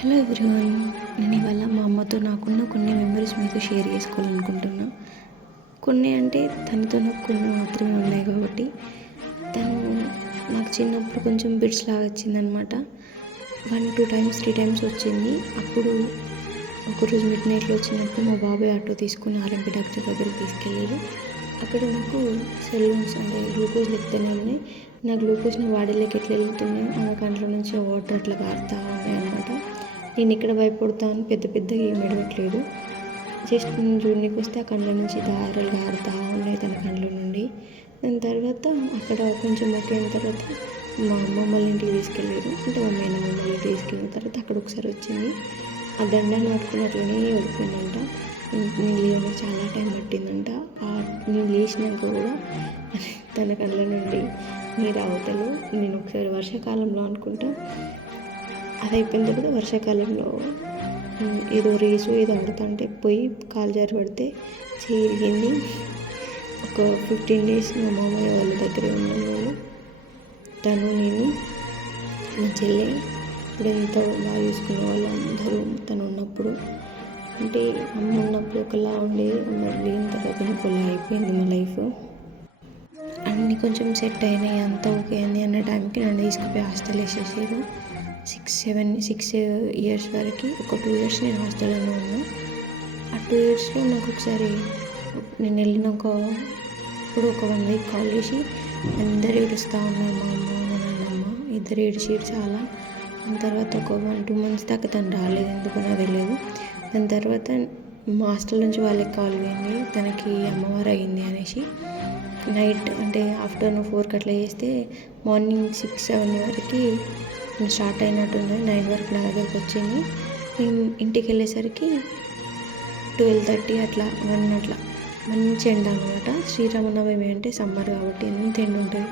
Hello everyone, నేను ఇవాళ మా అమ్మతో నాకున్న కొన్ని మెమరీస్ మీతో షేర్ చేసుకోవాలనుకుంటున్నా. కొన్ని అంటే తనతో నాకు కొన్ని మాత్రమే ఉన్నాయి కాబట్టి. తను నాకు చిన్నప్పుడు కొంచెం బిట్స్ లాగా వచ్చిందనమాట. 1-2 టైమ్స్ 3 టైమ్స్ వచ్చింది. అప్పుడు ఒకరోజు మిడ్ నైట్లో వచ్చినప్పుడు మా బాబాయ్ ఆటో తీసుకుని ఆర్ఎంపీ డాక్టర్ దగ్గరికి తీసుకెళ్ళారు. అక్కడ నాకు సెలూన్స్ అంటే గ్లూకోజ్ లెక్కనే ఉన్నాయి. నా గ్లూకోజ్ నా బాడీలోకి ఎట్లా వెళ్తున్నాయో ఆమె కంట్లో నుంచి వాటర్ అట్లా కారుతూ ఉన్నాయి అనమాట. నేను ఇక్కడ భయపడతాను, పెద్ద పెద్దగా ఏం ఎడవట్లేదు. జస్ట్ నేను చూడడానికి వస్తే ఆ కళ్ళ నుంచి దారాలు కారుతూ ఉన్నాయి తన కళ్ళ నుండి. దాని తర్వాత అక్కడ కొంచెం ఓకే అయిన తర్వాత మా అమ్మమ్మ వాళ్ళ ఇంటికి తీసుకెళ్ళారు. అంటే మా మేనమ్మ వాళ్ళ ఇంటికి తీసుకెళ్ళిన తర్వాత అక్కడ ఒకసారి వచ్చింది. ఆ దండాన్ని పట్టుకుని అట్లనే ఓడిపోయిందంట. నేను లేవడానికి చాలా టైం పట్టిందంట. నేను లేచినాక కూడా తన కళ్ళ నుండి నీరు అవతలు. నేను ఒకసారి వర్షాకాలంలో అనుకుంటా, అది అయిపోయిన తర్వాత వర్షాకాలంలో ఏదో రేసు ఏదో ఆడుతుంటే పోయి కాలు జారి పడితే చేరిగింది. ఒక 15 days మా మామయ్య వాళ్ళ దగ్గరే ఉన్నాను నేను. తను నేను మా చెల్లె ఇప్పుడు ఎంత బాగా చూసుకునే వాళ్ళు అందరూ తను ఉన్నప్పుడు. అంటే అమ్మ ఉన్నప్పుడు ఒకలా ఉండేది, అమ్మ లేని తర్వాత ఇంకోలా అయిపోయింది మా లైఫ్. అన్నీ కొంచెం సెట్ అయినాయి, అంతా ఓకే అయింది అన్న టైంకి నన్ను తీసుకుపోయి హాస్టల్ వేసేసారు. 6 years వరకు. ఒక 2 years నేను హాస్టల్లోనే ఉన్నా. ఆ 2 yearsలో నాకు ఒకసారి నేను వెళ్ళినాక ఇప్పుడు ఒక 1 week కాల్ చేసి అందరూ ఏడుస్తూ ఉన్నారు. మా అమ్మ మా నాన్నమ్మ ఇద్దరు ఏడిచారు చాలా. దాని తర్వాత ఒక 1-2 months దాకా తను రాలేదు, ఎందుకు నాకు తెలియదు. దాని తర్వాత మా హాస్టల్ నుంచి వాళ్ళకి కాల్ పోయింది, తనకి అమ్మవారు అయింది అనేసి. నైట్ అంటే ఆఫ్టర్నూన్ 4కి అట్లా చేస్తే మార్నింగ్ 6-7 వరకు స్టార్ట్ అయినట్టుంది. 9 వరకు నా దగ్గరకు వచ్చింది. మేము ఇంటికి వెళ్ళేసరికి 12:30 అట్లా 1 అట్లా. మంచి ఎండ అనమాట. శ్రీరామనవమి అంటే సమ్మర్ కాబట్టి ఎంత ఎండ ఉంటుంది.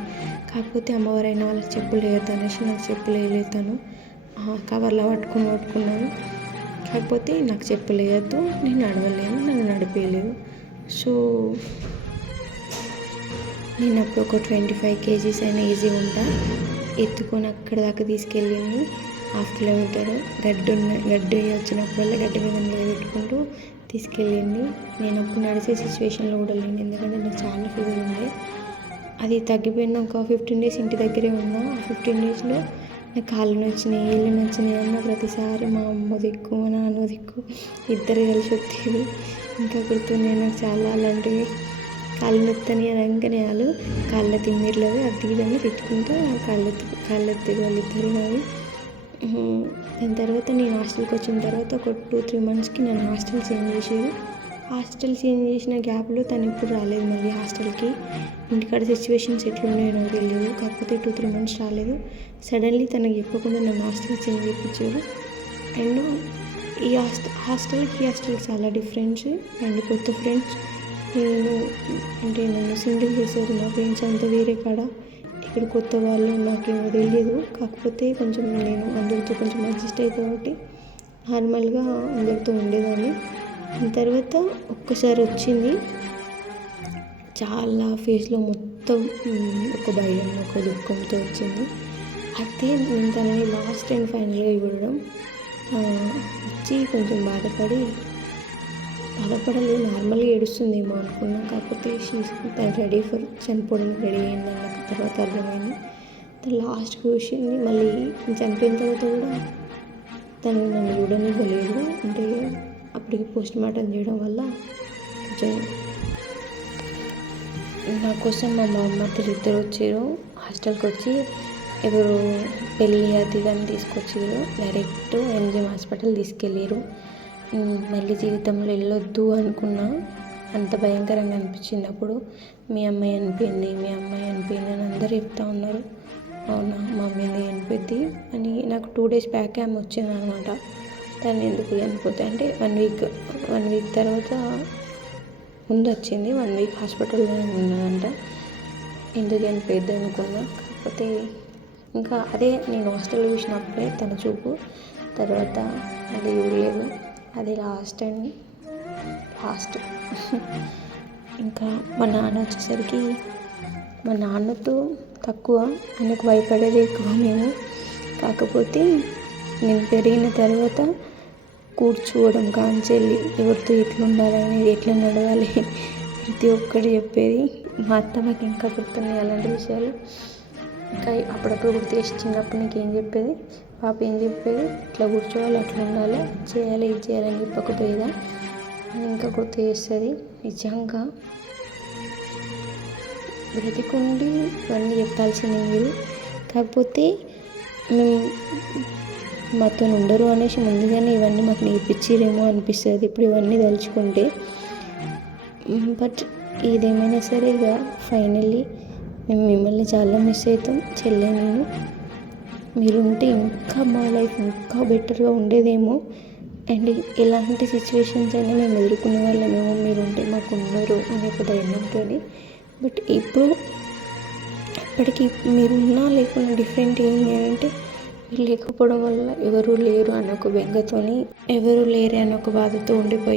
కాకపోతే అమ్మవారు అయిన వాళ్ళకి చెప్పులు వేయద్దు అనేసి నాకు చెప్పులు వేయలేతాను. కవర్లో పట్టుకున్నాను. కాకపోతే నాకు చెప్పులు వేయద్దు, నేను నడవలేను, నన్ను నడిపేయలేదు. సో నేను అప్పుడు ఒక 25 kgs అయినా ఈజీగా ఉంటా. ఎత్తుకొని అక్కడ దాకా తీసుకెళ్ళింది. 1/2 kilometer గడ్డి వచ్చినప్పుడల్లా గడ్డి మీద నిలబెట్టుకుంటూ తీసుకెళ్ళింది. నేను అప్పుడు నడిచే సిచ్యువేషన్లో కూడా లేను, ఎందుకంటే నాకు చాలా ఫీవర్ ఉండే. అది తగ్గిపోయిన ఒక 15 days ఇంటి దగ్గరే ఉన్నా. ఆ 15 daysలో నాకు కాళ్ళు నొచ్చినాయి, ఏళ్ళు నొచ్చినాయి అన్న ప్రతిసారి మా అమ్మ దిక్కు మా నాన్న దిక్కు ఇద్దరు కలిసి వచ్చేది. ఇంకా గుర్తున్నాయి నాకు చాలా అలాంటివి. కాళ్ళు నొత్తని అనగానే వాళ్ళు కాళ్ళ తిమ్మిర్లు అది తీయదని తిట్టుకుంటూ కాళ్ళెత్తిరు వాళ్ళిద్దరు నావి. దాని తర్వాత నేను హాస్టల్కి వచ్చిన తర్వాత ఒక 2-3 monthsకి నన్ను హాస్టల్ చేంజ్ చేసేది. హాస్టల్ చేంజ్ చేసిన గ్యాప్లో తను ఇప్పుడు రాలేదు మళ్ళీ హాస్టల్కి. ఇంటికాడ సిచ్యువేషన్స్ ఎట్లున్నాయో నాకు తెలియదు. కాకపోతే 2-3 months రాలేదు. సడన్లీ తనకి చెప్పకుండా నన్ను హాస్టల్ చేంజ్ చేయించారు. అండ్ ఈ హాస్టల్కి చాలా డిఫరెన్స్. అండ్ కొత్త ఫ్రెండ్స్, నన్ను సింగిల్ చేశారు. మా ఫ్రెండ్స్ అంతా వేరే కాడ, ఇక్కడ కొత్త వాళ్ళు నాకేమో తెలియదు. కాకపోతే కొంచెం నేను అందరితో కొంచెం అడ్జస్ట్ అవుతా కాబట్టి నార్మల్గా అందరితో ఉండేదాన్ని. దాని తర్వాత ఒక్కసారి వచ్చింది, చాలా ఫేస్లో మొత్తం ఒక భయం ఒక దుఃఖంతో వచ్చింది. అయితే నేను తనని లాస్ట్ అండ్ ఫైనల్గా చూడడం వచ్చి కొంచెం బాధపడలేదు, నార్మల్గా ఏడుస్తుందేమో అనుకున్నా. కాకపోతే తను రెడీ ఫర్ చనిపోవడానికి రెడీ అయింది నాకు తర్వాత అర్థమైంది. తను లాస్ట్ చూసింది. మళ్ళీ చనిపోయిన తర్వాత కూడా తను నన్ను చూడనివ్వలేదు. అంటే అప్పటికి పోస్ట్మార్టం చేయడం వల్ల కొంచెం నా కోసం మా అమ్మతో ఇద్దరు వచ్చారు. హాస్టల్కి వచ్చి ఎవరు పెళ్ళి అది అని తీసుకొచ్చారు. డైరెక్ట్ ఎంజిఎం హాస్పిటల్ తీసుకెళ్ళారు. మళ్ళీ జీవితంలో వెళ్ళొద్దు అనుకున్నా, అంత భయంకరంగా అనిపించింది. అప్పుడు మీ అమ్మాయి అనిపోయింది అని అందరూ చెప్తా ఉన్నారు. అవునా, మా అమ్మాయి అనిపోద్ది అని. నాకు 2 days బ్యాక్ ఆమె వచ్చింది అనమాట. తను ఎందుకు చనిపోతే అంటే 1 week తర్వాత ముందు వచ్చింది. 1 week హాస్పిటల్లోనే ఉన్నదంట. ఎందుకు చనిపోద్ది అనుకున్నా. కాకపోతే ఇంకా అదే నేను హాస్టల్లో చూసినప్పుడే తన చూపు, తర్వాత అది చూడలేదు. అది లాస్ట్. ఇంకా మా నాన్న వచ్చేసరికి మా నాన్నతో తక్కువ, ఆయనకు భయపడేది ఎక్కువ మేము. కాకపోతే నేను పెరిగిన తర్వాత కూర్చోవడం కాంచెల్లి ఎవరితో ఎట్లా ఉండాలనేది, ఎట్లా నడవాలి, ప్రతి ఒక్కటి చెప్పేది. మా అత్తమ్మకి ఇంకా గుర్తున్నాయి అలాంటి విషయాలు. ఇంకా అప్పుడప్పుడు గుర్తు చేసి చిన్నప్పుడు నీకు ఏం చెప్పేది, పాప ఏం చెప్పేది, ఇట్లా కూర్చోవాలి, అట్లా ఉండాలి, చేయాలి, ఇది చేయాలని చెప్పకపోయేదా అని ఇంకా గుర్తు చేస్తుంది. నిజంగా బ్రతికుండి ఇవన్నీ చెప్పాల్సింది మీరు. కాకపోతే మేము మాతో ఉండరు అనేసి ముందుగానే ఇవన్నీ మాకు నేర్పించిరేమో అనిపిస్తుంది ఇప్పుడు ఇవన్నీ తలుచుకుంటే. బట్ ఏదేమైనా సరే ఇక ఫైనల్లీ మేము మిమ్మల్ని చాలా మిస్ అవుతాం, చెల్లె నేను. మీరు ఉంటే ఇంకా మా లైఫ్ ఇంకా బెటర్గా ఉండేదేమో. అండ్ ఎలాంటి సిచ్యువేషన్స్ అయినా మేము ఎదుర్కొనే వాళ్ళమేమో మీరు ఉంటే మాకు ఉన్నారు అనే ఒక ధైర్యంతో. బట్ ఇప్పుడు అప్పటికి మీరున్నా లేకున్నా డిఫరెంట్ ఏంటి అంటే మీరు లేకపోవడం వల్ల ఎవరు లేరు అని ఒక బెంగతోని, ఎవరు లేరు అని ఒక బాధతో ఉండిపోయారు.